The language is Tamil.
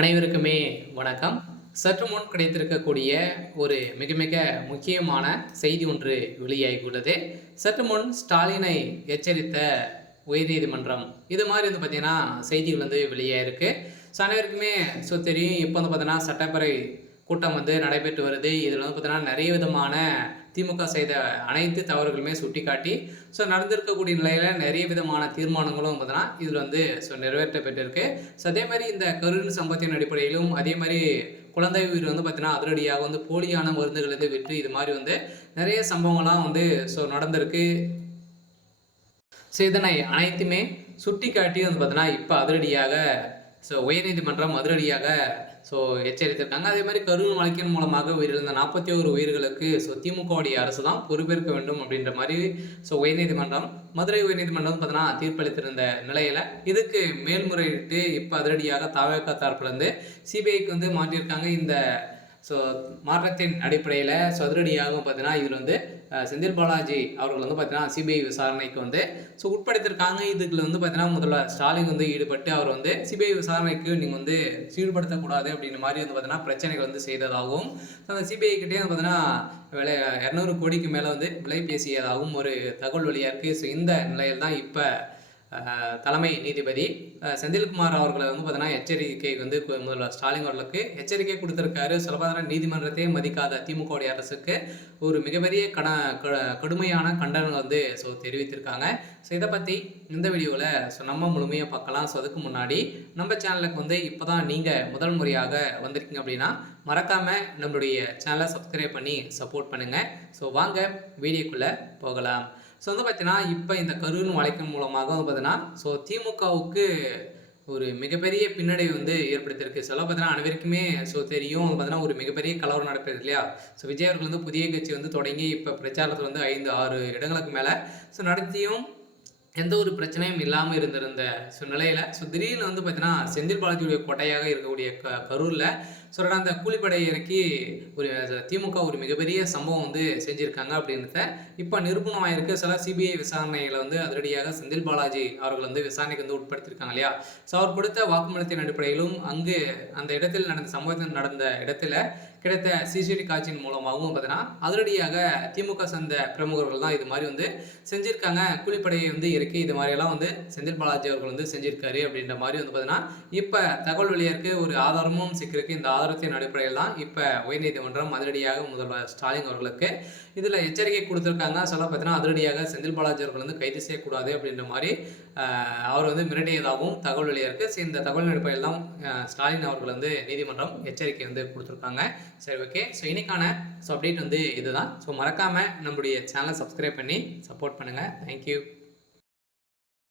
அனைவருக்குமே வணக்கம். சற்று முன் கிடைத்திருக்கக்கூடிய ஒரு மிக மிக முக்கியமான செய்தி ஒன்று வெளியாகியுள்ளது. சற்று முன் ஸ்டாலினை எச்சரித்த உயர்நீதிமன்றம். இது மாதிரி வந்து பார்த்தீங்கன்னா செய்திகள் வந்து வெளியாயிருக்கு. அனைவருக்குமே தெரியும். இப்போ வந்து பார்த்தீங்கன்னா சட்டப்பேரவை கூட்டம் வந்து நடைபெற்று வருது. இதில் வந்து பார்த்தீங்கன்னா நிறைய விதமான திமுக செய்த அனைத்து தவறுகளுமே சுட்டிக்காட்டி நடந்திருக்கக்கூடிய நிலையில் நிறைய விதமான தீர்மானங்களும் பார்த்தீங்கன்னா இதில் வந்து நிறைவேற்றப்பட்டிருக்கு. அதே மாதிரி இந்த கருண் சம்பத்தின் அடிப்படையிலும் அதே மாதிரி குழந்தை உயிர் வந்து பார்த்தீங்கன்னா அதிரடியாக வந்து போலியான மருந்துகள் வந்து விற்று இது மாதிரி வந்து நிறைய சம்பவங்கள்லாம் வந்து நடந்திருக்கு. இதனை அனைத்துமே சுட்டிக்காட்டி வந்து பார்த்தீங்கன்னா இப்போ அதிரடியாக உயர்நீதிமன்றம் அதிரடியாக எச்சரித்திருக்காங்க. அதே மாதிரி கரூர் வழக்கின் மூலமாக உயிரிழந்த 41 உயிர்களுக்கு திமுகவுடைய அரசு தான் பொறுப்பேற்க வேண்டும் அப்படின்ற மாதிரி உயர்நீதிமன்றம் மதுரை உயர்நீதிமன்றம் பார்த்தீங்கன்னா தீர்ப்பளித்திருந்த நிலையில இதுக்கு மேல்முறையிட்டு இப்போ அதிரடியாக தவேக தரப்புலேருந்து சிபிஐக்கு வந்து மாற்றியிருக்காங்க. இந்த மாற்றத்தின் அடிப்படையில் அதிரடியாகவும் பார்த்தீங்கன்னா இதில் வந்து செந்தில் பாலாஜி அவர்கள் வந்து பார்த்தீங்கன்னா சிபிஐ விசாரணைக்கு வந்து உட்படுத்தியிருக்காங்க. இதுக்குள்ள வந்து பார்த்தீங்கன்னா முதல்ல ஸ்டாலின் வந்து ஈடுபட்டு அவர் வந்து சிபிஐ விசாரணைக்கு நீங்கள் வந்து ஈடுபடுத்தக்கூடாது அப்படின்ற மாதிரி வந்து பார்த்தீங்கன்னா பிரச்சனைகள் வந்து செய்ததாகவும் அந்த சிபிஐ கிட்டே வந்து பார்த்தீங்கன்னா 200 கோடிக்கு மேலே வந்து விலை பேசியதாகவும் ஒரு தகவல் வெளியாக இருக்குது. இந்த நிலையில் தான் இப்போ தலைமை நீதிபதி செந்தில்குமார் அவர்களை வந்து பார்த்தீங்கன்னா எச்சரிக்கை வந்து முதல்வர் ஸ்டாலின் அவர்களுக்கு எச்சரிக்கை கொடுத்துருக்காரு. சொல்லப்போனால் நீதிமன்றத்தையே மதிக்காத திமுகவுடைய அரசுக்கு ஒரு மிகப்பெரிய கடுமையான கண்டனம் வந்து தெரிவித்திருக்காங்க. இதை பற்றி இந்த வீடியோவில் நம்ம முழுமையாக பார்க்கலாம். அதுக்கு முன்னாடி நம்ம சேனலுக்கு வந்து இப்போ தான் நீங்கள் முதல் முறையாக வந்திருக்கீங்க அப்படின்னா மறக்காமல் நம்மளுடைய சேனலை சப்ஸ்கிரைப் பண்ணி சப்போர்ட் பண்ணுங்கள். வாங்க வீடியோக்குள்ளே போகலாம். வந்து பார்த்தீங்கன்னா இப்போ இந்த கரூர் வழக்கின் மூலமாக வந்து பார்த்தீங்கன்னா திமுகவுக்கு ஒரு மிகப்பெரிய பின்னடைவு வந்து ஏற்படுத்தியிருக்கு. பார்த்தீங்கன்னா அனைவருக்குமே தெரியும். பார்த்தீங்கன்னா ஒரு மிகப்பெரிய கலவரம் நடக்குது இல்லையா. விஜய் அவர்கள் வந்து புதிய கட்சி வந்து தொடங்கி இப்போ பிரச்சாரத்தில் வந்து 5-6 இடங்களுக்கு மேலே நடத்தியும் எந்த ஒரு பிரச்சனையும் இல்லாமல் இருந்திருந்த நிலையில் திடீர்னு வந்து பார்த்தீங்கன்னா செந்தில் பாலாஜியுடைய கோட்டையாக இருக்கக்கூடிய கரூரில் அந்த கூலிப்படையை இறக்கி ஒரு திமுக ஒரு மிகப்பெரிய சம்பவம் வந்து செஞ்சுருக்காங்க அப்படின்றத இப்போ நிரூபணம் ஆயிருக்கு. சிபிஐ விசாரணைகளை வந்து அதிரடியாக செந்தில் பாலாஜி அவர்கள் வந்து விசாரணைக்கு வந்து உட்படுத்தியிருக்காங்க இல்லையா. அவர் கொடுத்த வாக்குமூலத்தின் அடிப்படையிலும் அங்கு அந்த இடத்தில் நடந்த சம்பவத்தில் நடந்த இடத்துல கிடைத்த சிசிடிவி காட்சியின் மூலமாகவும் பார்த்தீங்கன்னா அதிரடியாக திமுக சேர்ந்த பிரமுகர்கள் தான் இது மாதிரி வந்து செஞ்சுருக்காங்க. கூலிப்படையை வந்து இறக்கி இது மாதிரியெல்லாம் வந்து செந்தில் பாலாஜி அவர்கள் வந்து செஞ்சுருக்காரு அப்படின்ற மாதிரி வந்து பார்த்தீங்கன்னா இப்போ தகவல் வெளியாக ஒரு ஆதாரமும் சிக்கிருக்கு. இந்த ஆதாரத்தின் அடிப்படையில் தான் இப்போ உயர்நீதிமன்றம் அதிரடியாக முதல்வர் ஸ்டாலின் அவர்களுக்கு இதில் எச்சரிக்கை கொடுத்துருக்காங்க. பார்த்தீங்கன்னா அதிரடியாக செந்தில் பாலாஜி அவர்கள் வந்து கைது செய்யக்கூடாது அப்படின்ற மாதிரி அவர் வந்து மிரட்டியதாகவும் தகவல் வெளியாக இந்த தகவல் அடிப்படையில் தான் ஸ்டாலின் அவர்கள் வந்து நீதிமன்றம் எச்சரிக்கை வந்து கொடுத்துருக்காங்க. ஓகே. இன்னைக்கான அப்டேட் வந்து இதுதான். மறக்காமல் நம்மளுடைய சேனலை சப்ஸ்கிரைப் பண்ணி சப்போர்ட் பண்ணுங்கள். தேங்க்யூ.